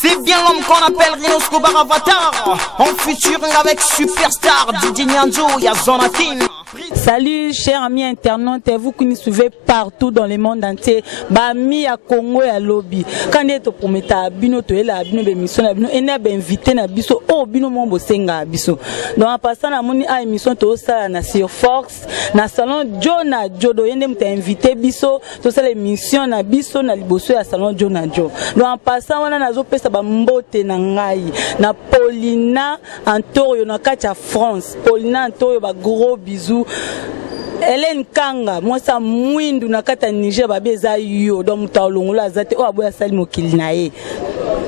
C'est bien l'homme qu'on appelle Rino Scobar Avatar. En featuring avec Superstar, DJ Nyanzo, y'a Zonatin. Salut chers amis internautes, vous qui nous suivez partout dans le monde entier. Bami à Congo et à Lobby. Quand est au prometa bino to ela bino be mission na bino ena be invité na biso oh bino mombo senga biso. Donc en passant na moni a émission to sala na sur Fox na salon Jona Jodo yende mta invité biso to sala émission na biso na liboso ya salon Jona Jo. Donc en passant wana nazo pesa ba mbote na ngai na Paulina Antorio na kacha France. Paulina Antorio ba gros bisous. Hélène Kanga, moi ça mwindu na kata Niger babeza yo donc mutaolongola zate o aboya sali mokili na ye.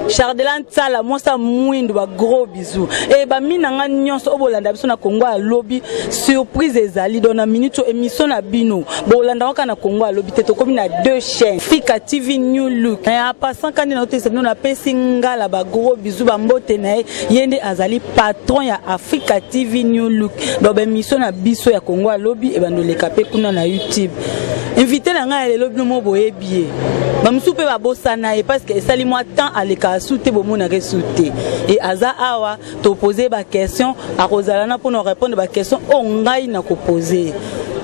Chardelan Tsala, moi ça mwindu ba gros bisous. Et ba minanga nyonso obolanda biso na Congo a lobby surprise ezali dans na minute émission na bino. Bolanda waka na Congo a lobby teto comme na deux chaînes. Fika TV New Look. Et en passant quand on a nous na pesinga la ba gros bisous ba mbote na yende azali patron ya Africa TV New Look. Donc émission na biso ya Congo a lobby et bando les capé kuna na YouTube. Invité na nga le lobby no boye bié. Ba msupe ba bosana parce que sali moi temps à l'écart souté bomo na resouté. Et aza awa to poser ba question à Rosalana pour nous répondre ba question on ngai na ko poser.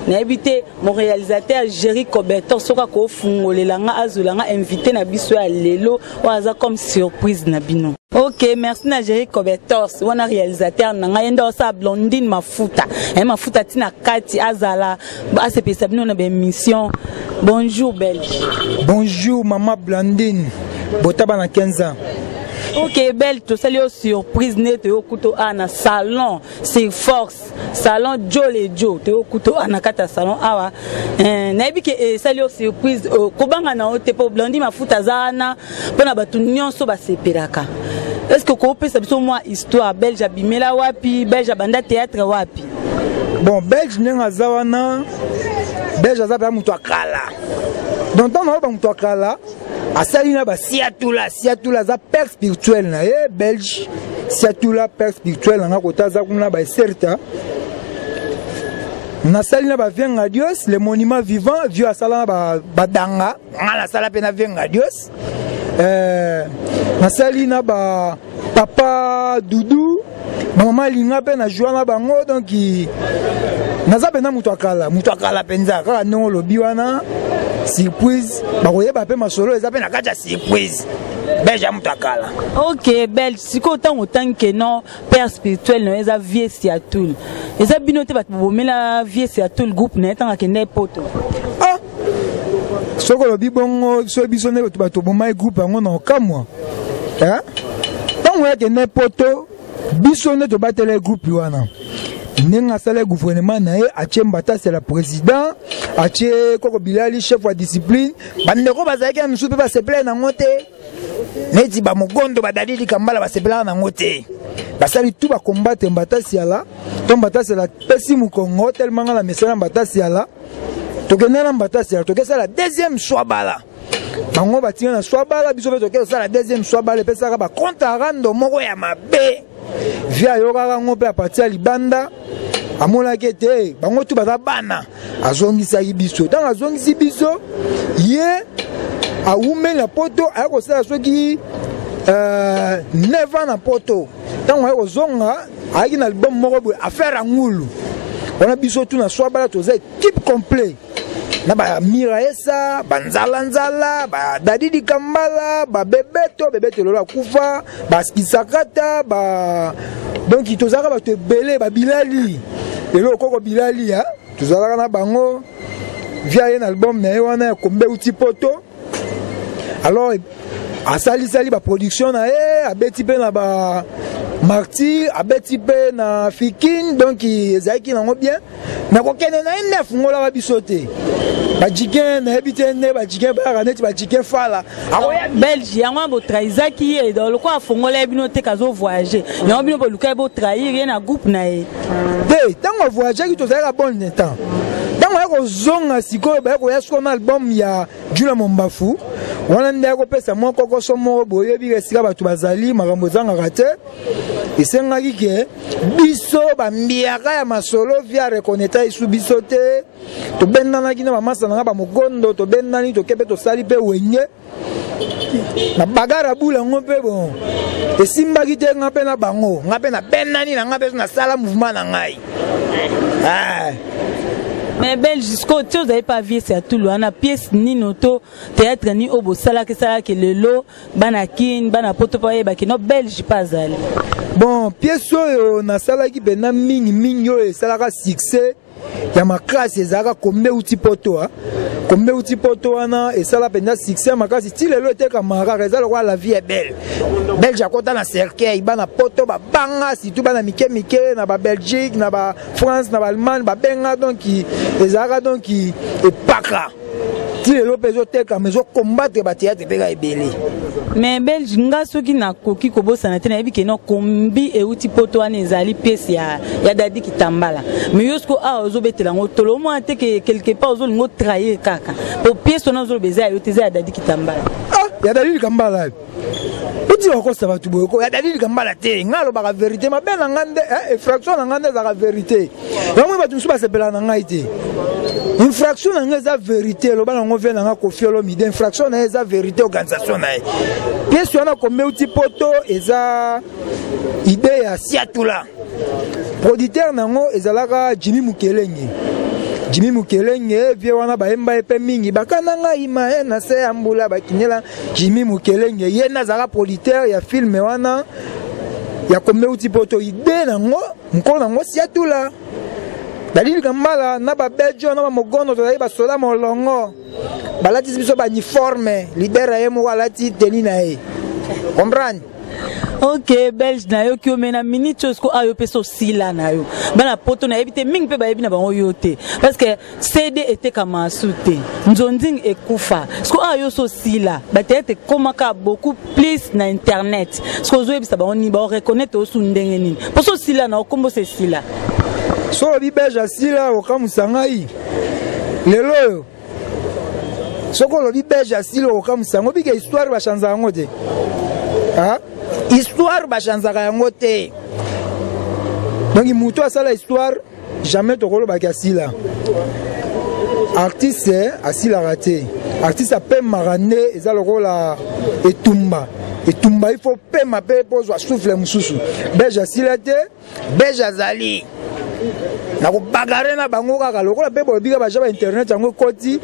Na éviter mon réalisateur Jerry Cobertor soka ko fungolelanga azulanga invité na biso ya lelo o aza comme surprise na bino. Ok, merci na Jerry Cobertor. Wana réalisateur nanga yenda sa blondine mafuta. Et mafuta tina kati azala ba se pesa bino na émission. Bonjour Belge. Bonjour maman Blandine. Botaba na 15 ans. Ok, belle, tout ça, surprise net, au couteau à na salon, c'est force, salon Joe les Joe, tu au couteau à na kata salon, awa, n'abi que ça, surprise, kobanga na ote po blandi ma futa zana, pona batu nyonso ba sepiraka. Est-ce que vous pouvez savoir moi histoire belge abimela wapi, belge banda théâtre wapi? Bon, belge n'est zawana, belge azaba mutu akala. Donc dans le mutu akala. Asalina ba siatula za père spirituel na belge siatula père spirituel nga kota za kuna ba certa na salina ba venga Dios le monument vivant vieux asala ba danga ngala sala pena venga Dios na salina ba papa Doudou maman linga pe na joana bango donc naza pena mutu akala penza kaka ndongo lobi wana surprise bakoye ba pe masolo eza pe na kacha surprise belge mutakala. Ok belge siko autant que non père spirituel no eza vie siatul eza binote ba bomela vie siatul groupe na tanga kende poto ah soko lobi bongo so biso ne ba to bomai groupe ngo na kamwa hein tango ya kende poto biso ne to batele groupe wana Nenga sala gouvernement na ye atie Mbata c'est le président atie Koko Bilali chef de discipline bandeko bazaki na msupe ba se plaît na ngote neti ba mogondo badalili kambala ba se plaît na ngote basali tout ba combattre Mbata siala to Mbata c'est la pesi mu Congo tellement la message Mbata siala to kenela Mbata siala to kesa la deuxième swabala bango batinga na swabala biso to kesa la deuxième swabala pesa ba compte rando moko ya mabe via yoka ngo pe a partir libanda amona kete bango tu baza bana azongisa biso dans azongisi biso ye a ume la poto ayako sala soki 9 ans na poto tango ayako zonga ayaki na album moko boye affaire ngulu on a biso tu na swabala toza équipe complet na ba Miraesa banzala ba Dadidi Kambala ba bebeto lolo akufa ba skisakata ba donc tozaka ba te belé ba Bilali lelo koko Bilali ha tozaka na bango via un album na wana kombe uti poto alors asali ba production na abeti pe na ba Marty abeti pe na Fikin donc ezaki nango bien na kokene na nef ngola ba bisote ba jigen na ebite ne ba jigen ba raneti ba jigen fala akoya belge yango bo traizaki e dans le quoi fongola bino te kazo voyager yango bino bo luka bo trahir ye na groupe na e te tango voyager ki to zaka bon temps tango yako zonga siko ba yako yasko na album ya Jula Mombafu wana ndako pesa mo koko somo boye bi resika batu bazali makambo zanga kate esengaki ke biso bambiaka ya masolo via reconnaître isu biso te to bendana kina mamasa na ba mogondo to bendani to kebe to sali pe wenye na bagara bula ngope bon et simba ki te ngape na bango ngape na benani na ngape na sala mouvement na ngai mais belge jusqu'au tu n'avez pas vu c'est à tout loin na pièce ni noto théâtre ni obo sala que le lot banakin bana poto pa ba ki no belge pas ali bon pièce oyo na sala ki bena mingi oyo sala ka succès ya makasi ezaka kombe uti poto wana esala penda succès makasi style lo teka maraka ezala kwa la vie est belle belge akota na cercueil bana poto ba banga surtout bana mike na ba Belgique na ba France na ba Allemagne ba benga donc ezaka donc epaka style lo pezo teka mezo combattre ba théâtre peka ebele mais belge nga soki na koki kobosana te na yebi ke no kombi euti poto wana ezali pièce ya dadi kitambala mais yosko a ozobetela ngo tolo mo ate ke quelque part ozolingo trahir kaka po pièce ona ozobeza yo te za dadi kitambala ya dadi kitambala uti okosa batu boyoko ya dadi kitambala te ngalo baka vérité mabena ngande infraction na ngande za vérité yango batu musu basepela na ngai te infraction na ngeza vérité lo bana ngo vena nga kofiolo mide infraction na eza vérité organisation na pièce wana kombe uti poto eza idée ya siatula producteur nango ezalaka Jimmy Mukelenge vie wana baemba epe mingi bakana ngai ma na se ambula bakinyela Jimmy Mukelenge ye nazaka producteur ya film wana ya kombe uti poto idée nango mko nango siatula dalili kambala na ba Belgium na ba mogono to ba soda molongo balati biso ba uniforme libera yemo walati tenina e comprendre. Ok belge na yo ki o mena minute sko ayo peso sila na yo bana poto na ebite mingi pe ba ebi na bango yote parce que CD était kama soute nzonding ekufa sko ayo so sila ba tete komaka beaucoup plus na internet sko zo ebisa ba oni ba reconnaître o sundenge nini poso sila na okombo se sila so bi belge sila o kamusangai lelo soko lo bi belge sila o kamusango bi ke histoire ba chanza ngote histoire bachanzaka yango te donc mutu asala histoire jamais tokoloba asila artiste asilaka te artiste apemaka nde eza lokola etumba il faut pema mpe pozwa souffle mosusu belge asila te belge azali nakobagare na bango kaka lokola mpe bolobika baja ba internet yango ekoti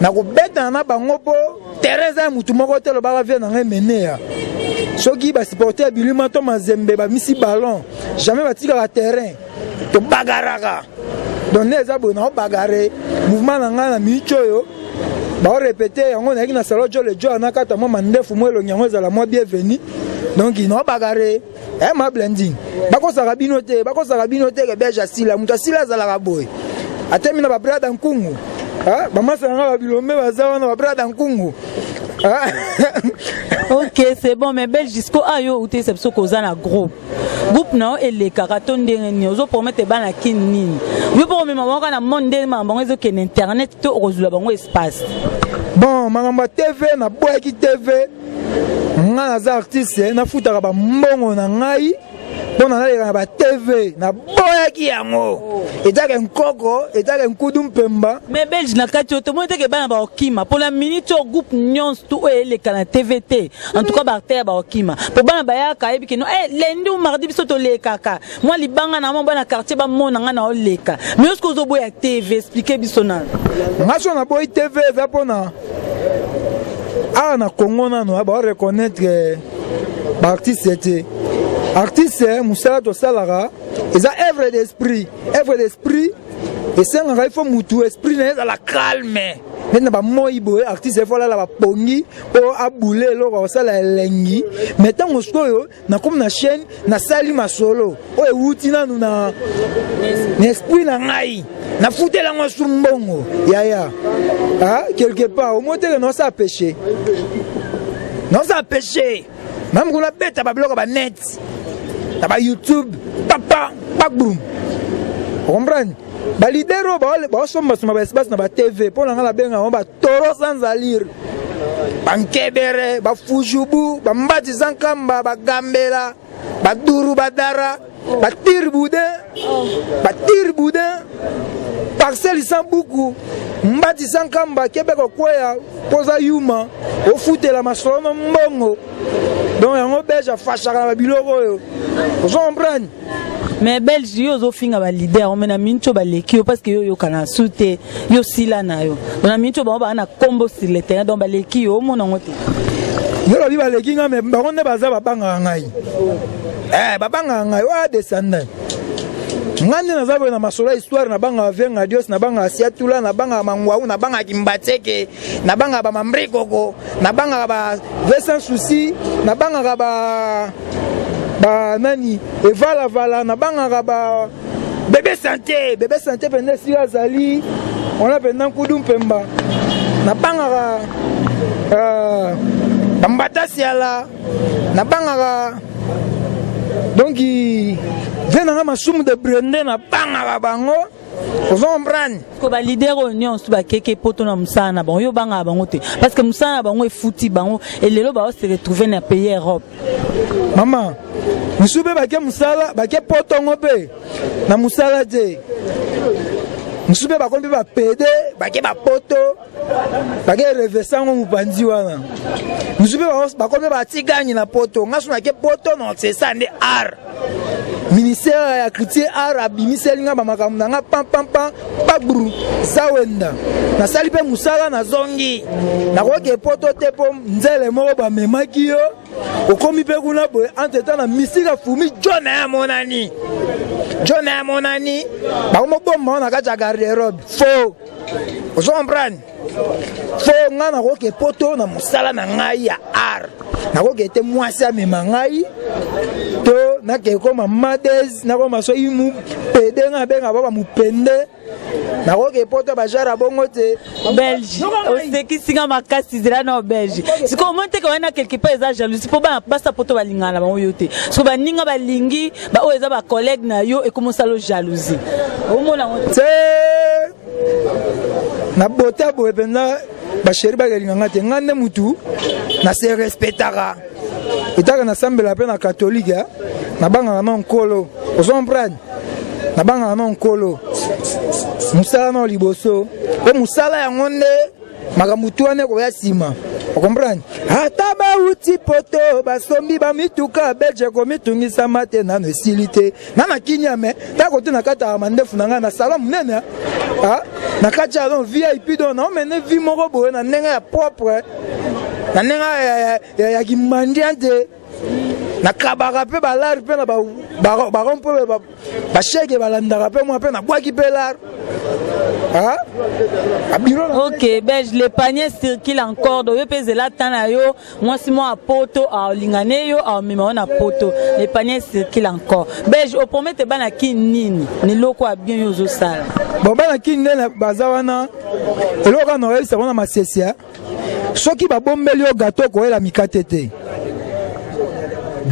nakobetana na bango mpo terrain eza ya mutu moko te lobaka vie nanga emeneya soki basupporter bilima to mazembe bamisi ballon jamais batikaka terrain to bagaraka donc ne eza boye nao bagare mouvement na ngai na minute oyo baorepete yango nayaki na salon jo le jo anakata mwa mandefu mwa elongi yango ezala mwa bienvenu donc nao bagare ma blending bakosaka bino te ke belge asila moto asila azalaka boye atemi na babrada nkungu bamasala nga babilombe baza wana babrada nkungu. Ok, c'est bon, mais belge jusqu'au ayo ou t'es c'est causa na groupe non et les caraton de ozo promettre bana kinini yo pour me maman kana monde maman ezo ken internet to ozula bango espace bon mangamba TV na boyaki TV nga naza artiste na futaka ba mbongo na ngai donc na ba TV na boyaki yango etaka nkoko etaka nkudu mpemba mais belge na kati to mo teke bana ba okima pour la minute au groupe nyons tout ele kana TVT en tout cas ba terre ba okima pour bana ba ya ka ebiki no lundi ou mardi biso to le kaka moi libanga na mo bana quartier ba mona nga na oleka mais est-ce que zo boya TV expliquer biso na ngaso na boy TV va pona na Congo nano ba reconnaître ba artiste artiste musala to salara eza œuvre d'esprit et c'est un il faut mutu esprit na la calme maintenant ba moi boy artiste faut la ba pongi po abule lo ko sala elengi mais tant oskoyo na comme na chaîne na sali masolo o e wuti nanu na esprit na ngai na futela ngo sumbongo ya quelque part au moteur non ça péché même qu'on la bête ba blog ba net na YouTube papa boum comprendre ba lidero ba somba ba espace na ba TV pour nga la benga ba toro sans alir bankebere ba fujubu ba mbati zankamba ba gambela ba duru badara ba tir boudin parcelle sans beaucoup mbati sans kamba kebeko kwea poza yuma au futela masolo mbongo donc yango beja fashaka na biloko yo vous comprenez. Mais Belge yo zo finga ba leader on mena mincho ba leki parce que yo kana soute yo sila na yo on a mincho ba na combo sur le terrain donc ba leki yo mona ngote yo lo bi ba leki nga me ba onne baza ba banga ngai ba banga ngai wa descendant ngani na zabo na masolo histoire na banga venga Dios na banga asiatula na banga mangwau na banga kimbateke na banga ba mambrikoko na banga ba Vincent Souci na banga ba nani evala vala na banga ba bébé santé pende si azali on a pendant kudu pemba na banga bambata siala na banga donc venanga masumu de brende na banga bango vous comprenez ko ba leader union su ba keke poto na musana bon yo banga bango te parce que musana bango e fouti bango et lelo ba se retrouver na pays Europe maman musube ba ke musala ba ke poto ngobe na musala je musube ba kombi ba pede ba ke ba poto ba ke revesango mupandi wana musube ba kombi ba tigani na poto ngasu na ke poto no c'est ça ne art ministère ya critique arabi miselinga ba makambo nga pam pabru sawenda na sali pe musala na zongi na ko ke poto te po nzele moko ba memaki yo okomi pe kuna boy entre temps na misika fumi John ya monani ba mo bomba na kacha garde-robe fo vous comprenez fo nga na ko ke poto na musala na ngai ya art na ko ke te mwasi a memangai to na ke koma madez na koma so imu pede nga benga baba mupende na ko ke poto ba jara bongo te Belge o se ki singa makasi zira na Belge si ko monte ko na quelque part eza jalousie po ba sa poto ba lingana ba yote so ba ninga ba lingi ba o eza ba collègue na yo e commence lo jalousie o mona ngote na bota bo ependa ba chéri ba linganga te ngane mutu na se respectara itaka na sambela pe na catholique na banga na nkolo vous comprenez na banga na nkolo musala na liboso e musala ya ngonde makamutu ane ko ya sima vous comprenez ata ba uti poto basombi ba mituka Belge ko mitungisa mate na nesilite na kinyame ta ko tuna kata mandefu na nga na salon munene na kacha don VIP don na mene vi moko boye na nenga ya propre na nenga ya kimandiante na kabaka pe balar pe na ba rompo ba cheke balandaka pe moi pe na bwaki pe lar ok Belge le panier circule encore do yo pese la tana yo moi si moi a poto a lingane yo a mima na poto le panier circule encore Belge au premier te bana kinini ni loko a bien yo zo sala bon bana kinini na bazawana eloko na oyo sabona masesia soki ba bombeli yo gâteau ko ela mikatete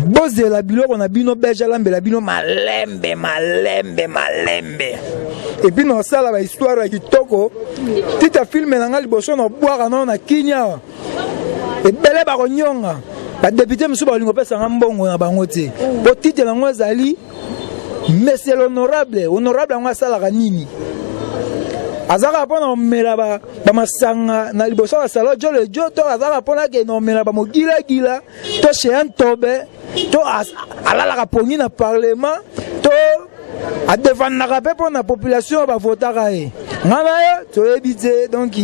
bozela biloko na bino Belge lambela bino malembe et puis non ça la histoire ya kitoko tita filme na ngali boso na bwaka na kinya et bele ba konyonga ba député musu ba lingo pesa ngambongo na bango te po tite na ngo zali monsieur l'honorable ngo sala nini azaka pona omela ba masanga na liboso ba salo jole joto azaka pona ke no mela ba mogila gila to chez Antobe to alala ka poni na parlement to a défendre pe pour la population ba votaka e ngana yo to ebite donc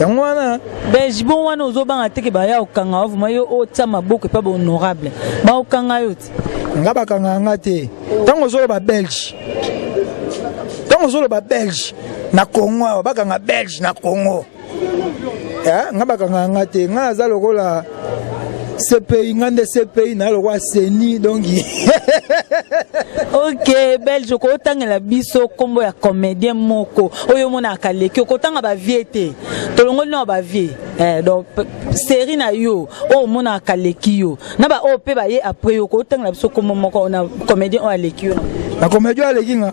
yangwana Belge bon wana ozobanga teke ba ya okanga ovu mayo o tsama boko pa ba honorable ba okanga yo ti ngaba kanga ngate tango zo ba Belge na Congo ba kanga Belge na Congo ngaba kanga ngate ngaza lokola CPI ngande CPI na lo seni donc ok Belge ko tangela biso kombo ya comédien moko oyo mona kaleki ko tanga ba viete to longo no ba vie donc série na yo o mona kaleki yo na ba o pe ba ye après yo ko tangela biso kombo moko na comédien o aleki yo na comédien aleki nga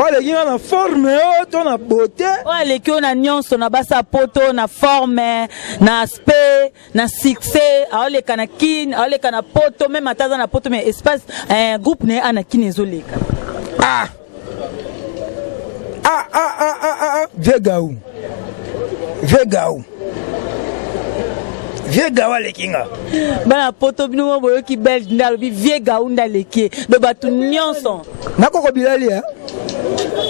Olha aqui na forme, eu na beauté. Olha aqui na nyonso na basa poto na forme, na aspect, na succès. Olha kana kin, olha kana poto, même ataza na poto mais espace groupe ne ana kinezoleka. Vegaou. Vieux gawa lekinga. Bana poto bino boyo ki belge ndalobi vieux gaou ndaleki. Do batu nyonso. Nakoko bilali hein.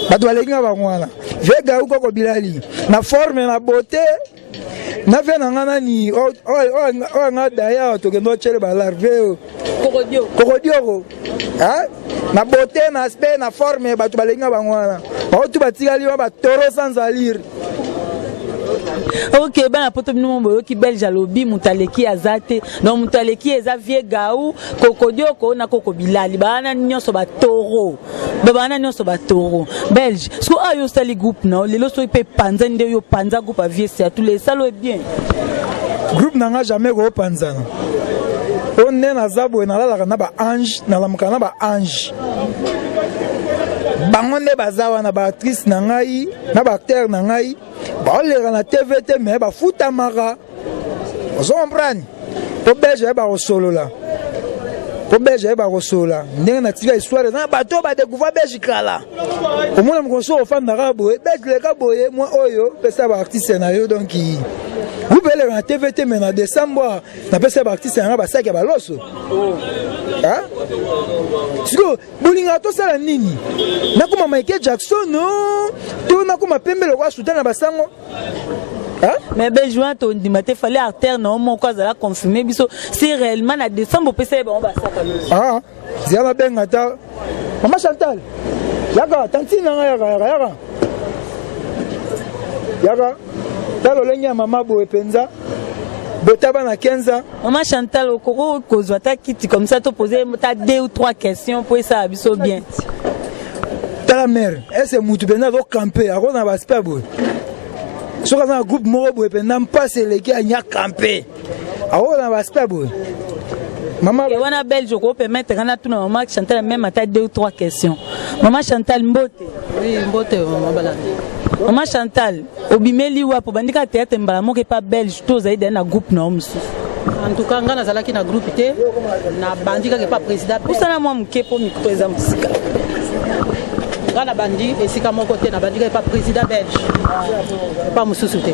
Batu lekinga bangwana. Vieux gaou koko bilali. Na forme na beauté. Na fe na ngana ni nga daya to kendo chere ba larve. Kokodio. Hein? Na beauté na aspect na forme batu lekinga bangwana. Ba tu batikali ba toro sans alire. Ok, bana poto bino boyo ki belge alobi mutaleki azate. Donc mutaleki eza vieux gaou, kokodioko na kokobilali. Bana nyonso ba toro. Bana nyonso ba toro. Belge. So ayo sali groupe na lelo so pe panza nde yo panza groupe a vieux c'est tous les salo est bien. Groupe nanga jamais ko panzana. On ne na zabo na la na ba ange na la mukana ba ange. Bangonde bazawa na ba actrice na ngai na ba acteur na ngai ba olera na TVT mais ba futa mara ozo comprendre po beje ba osolola ndenge na tika histoire na bato ba découvrir beje kala au moins mo so fan na rabo beje le ka boye moi oyo pesa ba artiste na yo donc vous belle na TVT mais na décembre na pesa ba artiste na ba saki ba loso hein siko bulinga to sala nini nakuma Michael Jackson no to nakuma pembele kwa sultana basango hein mais besoin to ndimate fallait artère non mon quoi ça confirmer biso si réellement na décembre pesa ba on ba saka ah ziala benga ta Maman Chantal yaka tantine nga yaka talo lenya mama boe penza Botaba na 15 ans. Maman Chantal, au cours de ta kiti comme ça, tu poser 2 ou 3 questions pour ça, abisso bien. Ta mère, est-ce que tu peux camper? À quoi on va se faire? Si on a un groupe morobo et n'a pas les gars à camper. À quoi on va se faire? Maman, et on a belge, on peut mettre Maman Chantal même à 2 ou 3 questions. Maman Chantal Mbote. Oui, Mbote, Maman Chantal, obimeli wa pour bandika théâtre mbalamo ke pas belge tous aide dans groupe non musu. En tout cas ngana zalaki na groupe té na bandika ke pas président. Pour ça na moi mke pour micro exemple sika. Ngana bandi esika mon côté na bandika pas président belge. Pas mususu té.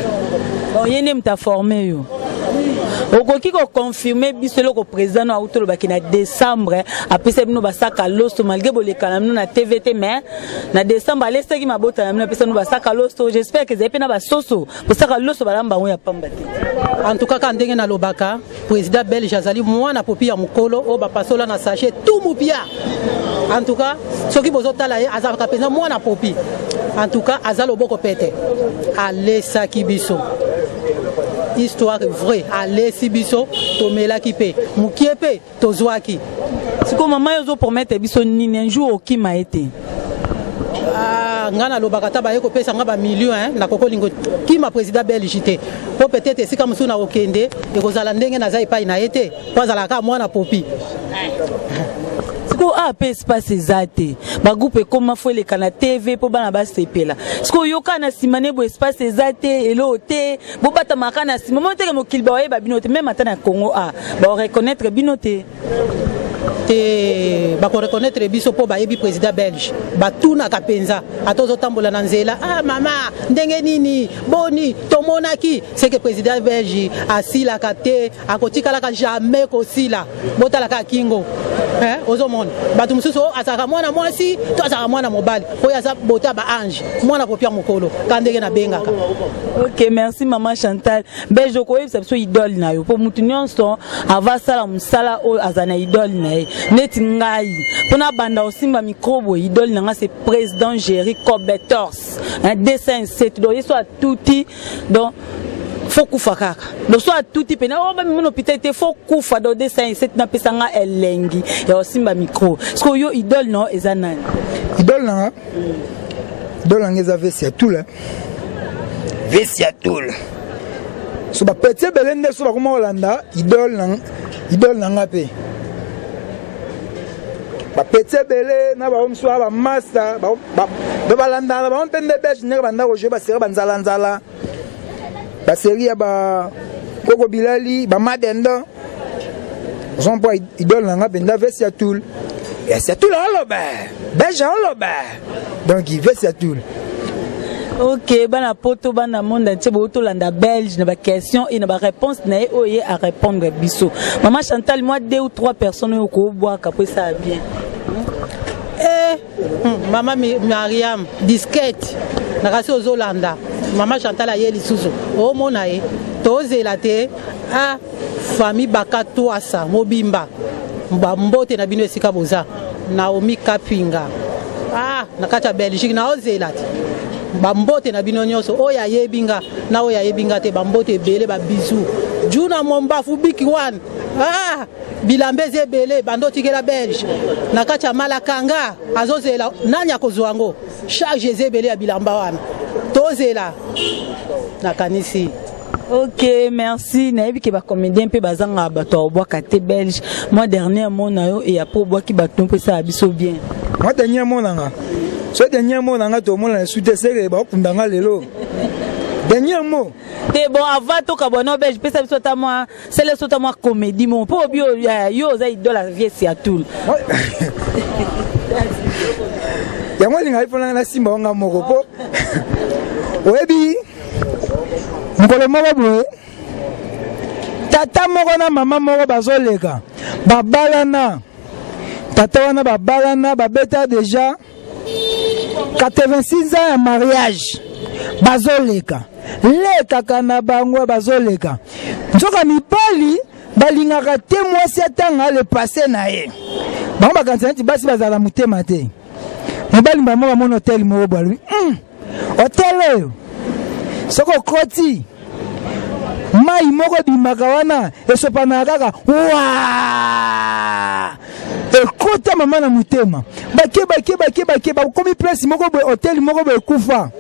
Bon yene mta formé yo. Okoki ko confirmer biso le président na autour ba na décembre après ça bino basaka losto malgré boleka na na TVT mais na décembre laisse ki mabota na pesa no basaka losto j'espère que zepe na basoso basaka losto balamba ya pamba te. En tout cas quand ndenge na lobaka président belge azali mwana popi ya mukolo o ba pasola na sachet tout mupia. En tout cas soki bozotala ye azaka pesa mwana popi. En tout cas azalo boko pete alesa kibiso. Histoire vraie, allez Sibiso, Tomela Kipe, Mukiepe, Tozwaki. C'est comme maman yozo pour mettre biso ni un jour qui m'a été. Ah, ngana lo bakata ba yeko pesa ngaba million hein na koko lingo qui ma président belgité. Po peut-être si comme suna okende e kozala ndenge na zai pa ina été, kwazala ka mwana popi. Siko AP espace ezate ba groupe comme faut les kana TV po bana ba sepela siko yoka na simane bo espace ezate elote bo bata makana si moment te mo kilba ba binote même atana Congo a ba reconnaître binote te ba ko reconnaître biso po ba yebi président belge ba tuna kapenza atozo tambola na nzela ah mama ndenge nini boni tomonaki c'est que président belge asila kate akotika la ka jamais kosila botala ka kingo hein ozomona batu mususu azaka mwana mwasi to azaka mwana mobali po yaza bota ba ange mwana popia mokolo kandenge na bengaka. OK, merci maman Chantal. Belge ko yebisa biso idole na yo po mutu nyonso ava sala musala o azana idole na ye neti ngai pona banda osimba microbo idole na nga c'est président Jerry Cobertors un dessin c'est do yeso atuti donc faut kufa kaka donc soit atuti pena o ba mino pitete faut kufa do dessin c'est na pesanga elengi ya osimba micro parce yo idole no ezanani idole na ngeza vesi tout là vesi tout so ba petit belende so ba kuma Holanda idole na ngape ba petit belé na ba omso ba master ba balanda ba ompende belge ne ba ndako je ba sera banzala nzala ba série ba Koko Bilali ba Madendo Jean Paul idole na ngape nda vesi tout et c'est tout là loba belge loba donc il vesi tout. Ok, bana poto bana monde entier boto landa belge na ba question et na ba réponse na oye à répondre biso. Maman Chantal, moi 2 ou 3 personnes ko boire après ça bien. Maman Mariam disquette na kasi ozolanda. Maman Chantal ayeli susu. O mona e tozela te a famille bakato asa mobimba. Mbote na bino esika boza. Naomi Kapinga. Na kata Belgique na ozela te. Bambote na bino nyonso oya yebinga na oya yebinga te bambote belé ba bisou juna momba fubiki wan bilambeze belé bandoti kela belge na kacha malakanga azozela nanya kozwango charge zebelé ya bilamba wana tozela na kanisi. Ok, merci. Naïbi qui va comédien peu bazanga bato bois kate belge. Moi dernièrement na yo et après bois qui baton peu ça abiso bien. Moi dernièrement nanga. Ce dernier mot nanga to mo na soute sere ba kundanga lelo. Dernier mot. Te bon avant to ka bono belge pesa biso ta moi, c'est le sota moi comédie mon po bio yo za idole la vie c'est à tout. Ya moi linga ifona na simba nga moko po. Oyebi. Mokolo moko boye. Tata moko na mama moko bazoleka. Babalana. Tata wana babalana babeta déjà 86 ans de mariage. Bazoleka. Leka kana bango bazoleka. Nzoka mibali balingaka te mwasi atanga le passé na ye. Bango bakanisa nti basi bazala mutema te. Mibali bamo ba mon hotel mo balui. Hotel oyo. Soko koti. Mai moko bimaka wana esopana kaka. Wa! Écoute maman na mutema. Bake bakomi place moko boy hotel moko boy kufa.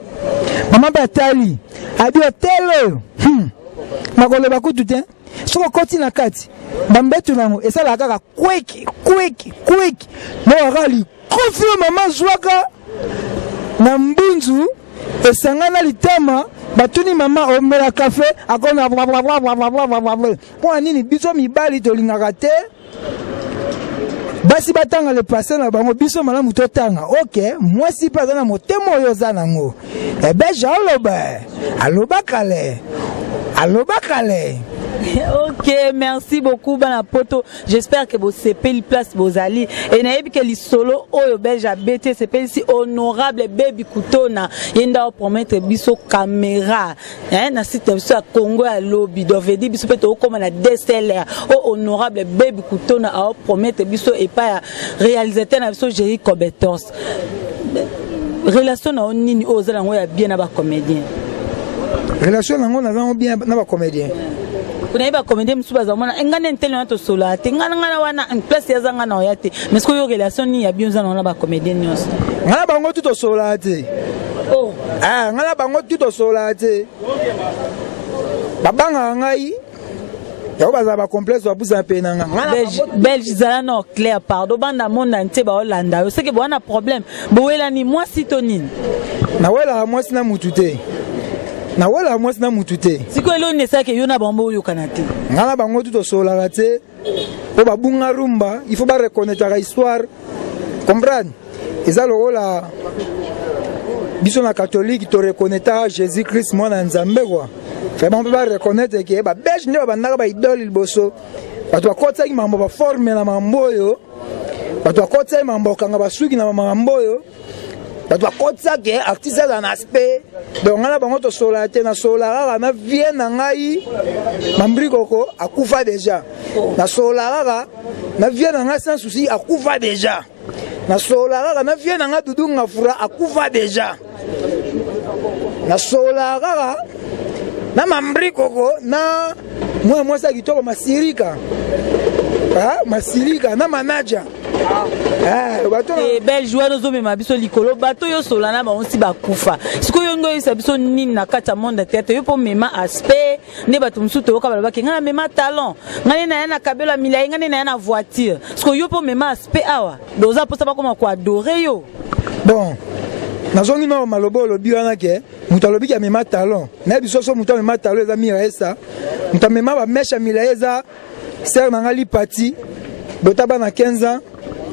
Maman batali. Abi hotel. Makolo bakutu te. Soko koti na kati. Bambetu nango esala kaka quick. Mo akali kufi maman zwaka na mbunzu esangana litema. Batuni mama omela café akona pour nini biso mibali tolingaka te. Basi batanga le passé na bango biso malamu totanga. OK, moi si pas na motemo oyo za nango. Ebe aloba kale. Ok, merci beaucoup bana poto. J'espère que vous sepeli place vos alliés et naïbi que les solo oyo belge abete sepeli si honorable baby kutona yenda promettre biso caméra na site biso à Congo à lobby doit dire biso peut comme na DSLR au honorable baby kutona a promettre biso et pas réalisateur na biso Jerry Cobetos relation na nini ozala ngoya bien na ba comédien relation na ngona bien na ba comédien. Kuna iba comédien msuba za mwana ngane ntele na to sola te ngana wana en place ya zanga na oyate mais ce que yo relation ni ya bien za na ba comédien nyos ngana bango tout sola te ngana bango tout sola te babanga ngai ya baza ba complexe ba buza pena ngana belge zala no clair pardon banda monde entier ba Hollanda yo c'est que bon na problème boela ni moi sitonine na wela moi sina mutute na wala mwasi na mutute siko elo nesa ke yona bambo yo kanate ngala bango tout sola te po babunga rumba il faut ba reconnaître la histoire comprendre ezalo ola biso na catholique to reconnaître Jésus Christ mwana nzambe quoi fait bon ba reconnaître que ba belge ne ba ndaka ba idole liboso ba to akotsa ki mambo ba forme na mambo yo ba to akotsa mambo kanga ba suki na mambo yo ba to akotsa ke artiste dans aspect donc on a bango to sola te na sola na vie na ngai mambri koko akufa déjà na sola na vie na ngai sans souci akufa déjà na sola na vie na ngai dudunga fura akufa déjà na sola na mambri koko na moi ça kitoko masirika masirika na manager bel joueur no zome mabiso likolo bato yo solana ba onsi ba kufa siko yo ndo isa biso nini na kata monde tete yo po mema aspect ne bato msuto yo kabala baki ngana mema talent ngani na yana kabela milai ngani na yana voiture siko yo po mema aspect awa doza posa ba koma ko adorer yo bon nazongi no malobo lobi wana ke muto lobi ya mema talent na biso so muto mema talent eza miraesa muto mema ba mesha milaeza ser na ngali parti botaba na 15 ans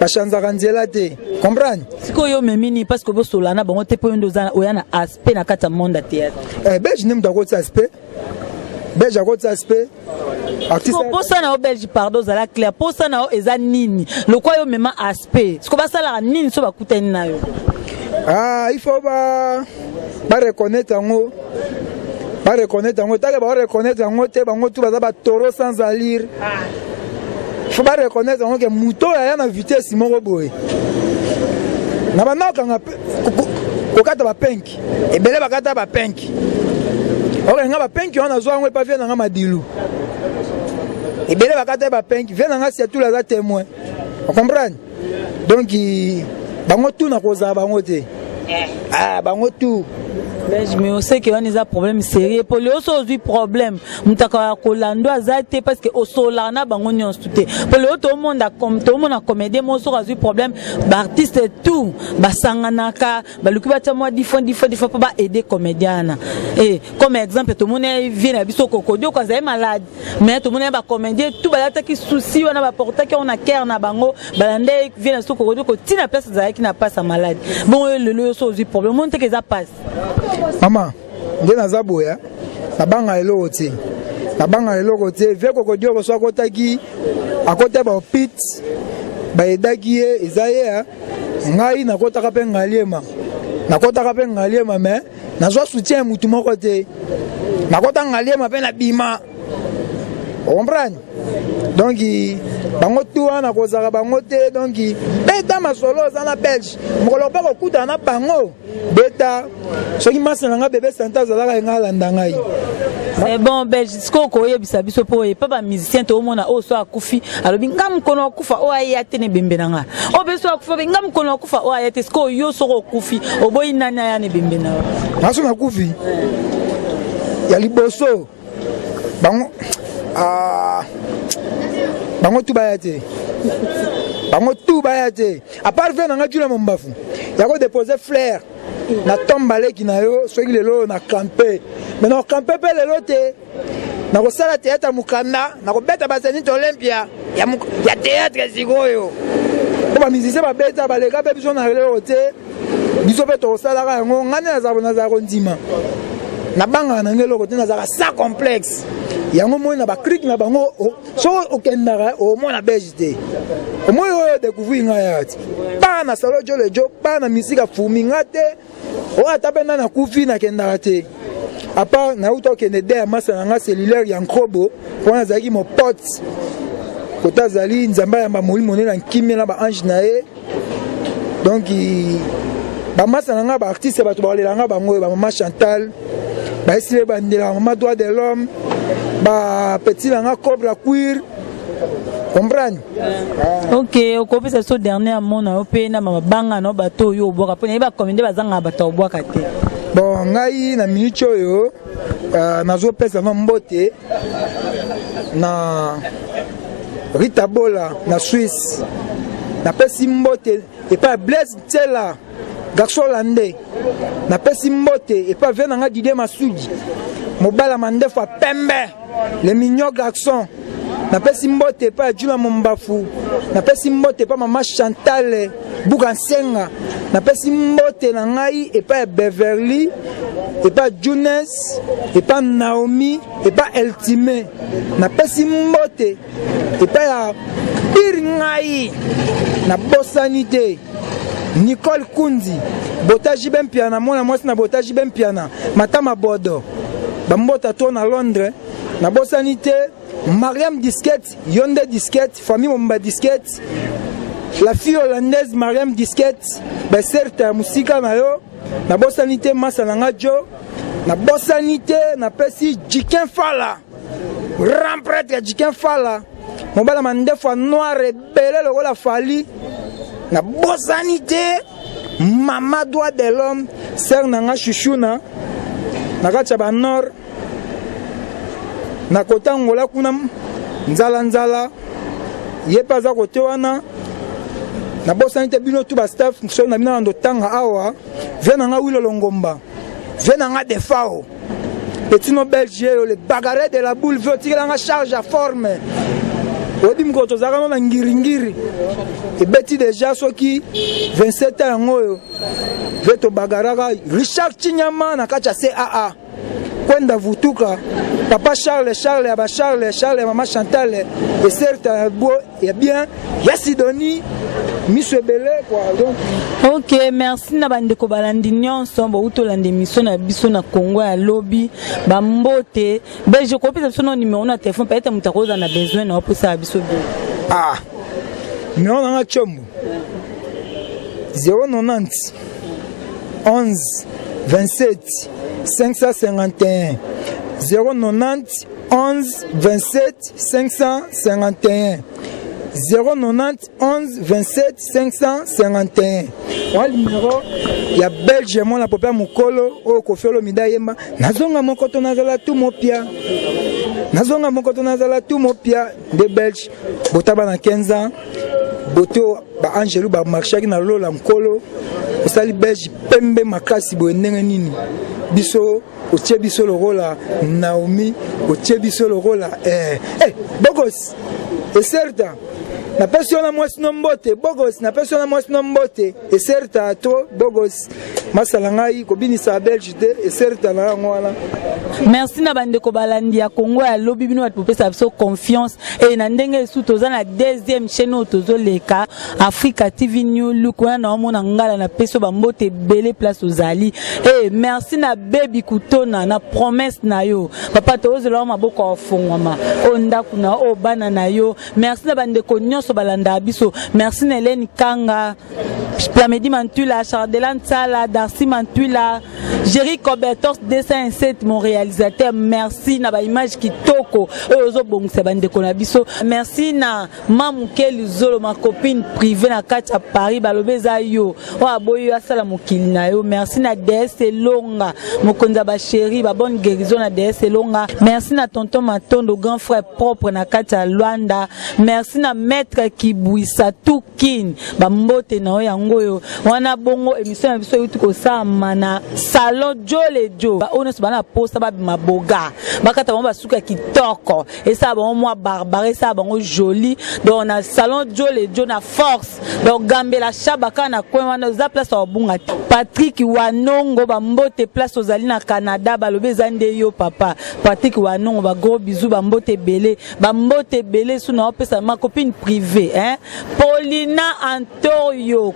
bachanzaka nzela te comprendre sikoyo memini parce que bo solana bango te po ndoza oyana aspect na kata monde théâtre belge nem dakoti aspect belge akoti aspect artiste pour ça na belge pardon za la clair pour ça na eza nini le quoi yo même aspect ce ko ba sala nini so ba kutani na yo il faut ba reconnaître ngo ba reconnaître ngo ta ba reconnaître ngo te bango tout ba taureau sans allure il faut ba reconnaître ngo que muto ya na vitesse moko boy na banaka nga kokata ba penki ebele bakata ba penki oke nga ba penki on azwa ngo pa vient nga madilu ebele bakata ba penki vient nga c'est tout la témoin on comprend donc bango tout na koza bango te bango tout mais on sait qu'il y a un problème sérieux pour les autres problème mutaka kolando azate parce que au solana bango nyons tout pour le tout le monde a comédie mo so a problème artiste tout basanganaka balukiba ta moi 10 fois pas aider comédienne et comme exemple tout le monde vient à biso kokodio quand est malade mais tout le monde ba comédien tout balata qui souci on a ba porta qui on a cœur na bango balande vient à so kokodio ko tina place za qui n'a pas sa malade bon le so problème monte que ça passe Maman, je naza boya, na banga eloko te. Na banga eloko te, ve kokodio ko so akotaki, akote ba pit, ba edaki ye, ezaye ngai nakotaka pe ngaliema. Nakotaka pe ngaliema mais nazwa soutien mutu moko te. Nakota ngaliema pe na bima. On comprend? Donc bango tout wana kozaka bango te donc beta masolo za na belge mokolo pa kokuta na bango beta soki masana nga bébé santa zalaka ngala ndangai c'est bon belge siko ko yebisa biso po e papa musicien to mona o so akufi alobi ngam kono kufa o ayate ne bembe nanga o be so akufa ngam kono kufa o ayate siko yo so ko kufi o boyi nanya ya ne bembe na naso na kufi ya liboso bango bango tout bayate bango tout bayate à part faire nanga tuna mombafu ya ko déposer fleur na tombale ki na yo soki lelo na camper mais na camper pe lelo te na ko sala théâtre mukanda na ko beta basani to Olympia ya théâtre sikoyo ko ba musicien ba beta ba lega pe biso na lelo te biso pe to sala ka ngo ngane na za ko ndima na banga na ngelo ko te na za sa complexe yango moi na ba cric na bango so okendaka o moi na belge o moi o découvrir nga yati pa na salo jole jo pa na musique fumi ngate o atapenda na kufi na kendaka te apa na uto kende de masa nga cellulaire ya nkrobo pona zaki mo pote kota zali nzamba ya ba molimo na nkimi na ba ange na e donc ba masa nga ba artiste ba to ba lelanga bango ba mama Chantal ba esile ba ndela mama droit de l'homme ba petit langa cobra queer comprendre OK o ko pesa so dernièrement na opé na mama banga no bato yo boka pona ba commander bazanga bato boka te bon ngai na minute oyo nazo pesa na mbote na Rita Bola na Suisse na pesi mbote et pas Blaise Tela garçon landais na pesi mbote et pas venanga Didier Masudi mobala mandefa pembe les mignons garçons na pesi mbote pas Jula Mombafu na pesi mbote pas maman Chantal Bugansenga na pesi mbote na ngai et pas Beverly et pas Jones et pas Naomi et pas Eltime na pesi mbote et pas Biringai na bosanité Nicole Kunzi botaji ben piana mona mwasi na botaji ben piana matama bodo bambota to na Londres na bosanité Mariam Disquette Yonde Disquette famille Momba Disquette la fille hollandaise Mariam Disquette ba certes musika na yo na bosanité masalanga jo na bosanité na pesi Jiken Fala grand prêtre Jiken Fala mobala mandefa noir belé lokola fali na bosanité mama droit de l'homme ser nanga chuchuna na kacha ba nord na kota ngola kuna nzala yepa za kote wana na bosanité bino tout ba staff so na bina ndo tanga awa vena nga wilo longomba vena nga defao petit no belge le bagarre de la boule veut tirer nga charge à forme odi mko tozaka na ngiringiri ebeti déjà soki 27 ans ngoyo veto bagaraka Richard Chinyama na kacha CAA kwenda vutuka papa Charles ya maman Chantal et certes beau et bien ya Sidonie Miss Ebele quoi donc OK merci na bandeko balandi nyonso bo utolande mission na biso na Congo ya lobby ba mbote ben je copie ça son numéro na téléphone peut-être mutakoza na besoin na pour ça biso numéro na chombo 090 11 27 551 090 11 27 551 090 11 27 551 wa numéro ya Belge mon la papa mukolo o kofelo midayemba nazonga mokoto nazala tu mopia de Belge botaba na 15 ans boto ba Angelo ba marchaki na lola mkolo osali Belge pembe makasi bo ndenge nini biso otie biso lokola Naomi otie biso lokola bogos et certain na personne moi sinombote bogos na personne moi sinombote et certain to bogos masalangai ko binisa Belge de et certain na ngwana merci na bandeko balandi ya Congo ya lobby bino bat popesa biso confiance et na ndenge sous toza na deuxième chaîne tozo leka Africa TV New Look wana mona ngala na peso bambote belé place ozali et merci na baby kutona na promesse na yo papa tozela maboko ofungwama onda kuna o bana na yo merci na bandeko nyonso balanda biso merci na Hélène Kanga Plamedi Mantula Chardelan Sala Darcy Mantula Jerry Cobertos 207 mon réalisateur merci na ba image kitoko ozo bongisa bandeko na biso merci na Mamukeli Zolo ma copine privée na kati à Paris balobeza yo o aboyo asala mokili na yo merci na DS Longa mokonza ba chéri ba bonne guérison na DS Longa merci na tonton Matondo grand frère propre na kati à Luanda merci na maître Kibwisa Tukin ba mbote na yango yo wana bongo émission na biso yutuko sama na salon Jole Jo ba oneso bana posta ba maboga bakata ba suka kitoko et ça bon moi barbare ça bon joli donc na salon Jole Jo na force donc gambela shabaka na kwa wana za place obunga Patrick Wanongo ba mbote place ozali na Canada ba lobeza nde yo papa Patrick Wanongo ba gros bisous ba mbote belé sous na opesa ma copine privée hein Paulina Antorio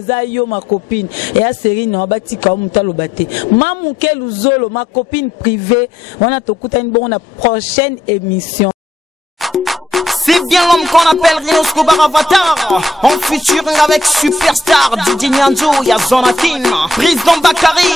za yo ma copine et a série na batika mutalo bate Mamukelu Zolo ma copine privée on a tokuta une bonne prochaine émission. C'est bien l'homme qu'on appelle Rino Scobar Avatar. En featuring avec Superstar, Didi Nyanzo, y'a Zonatin, Président Bakary.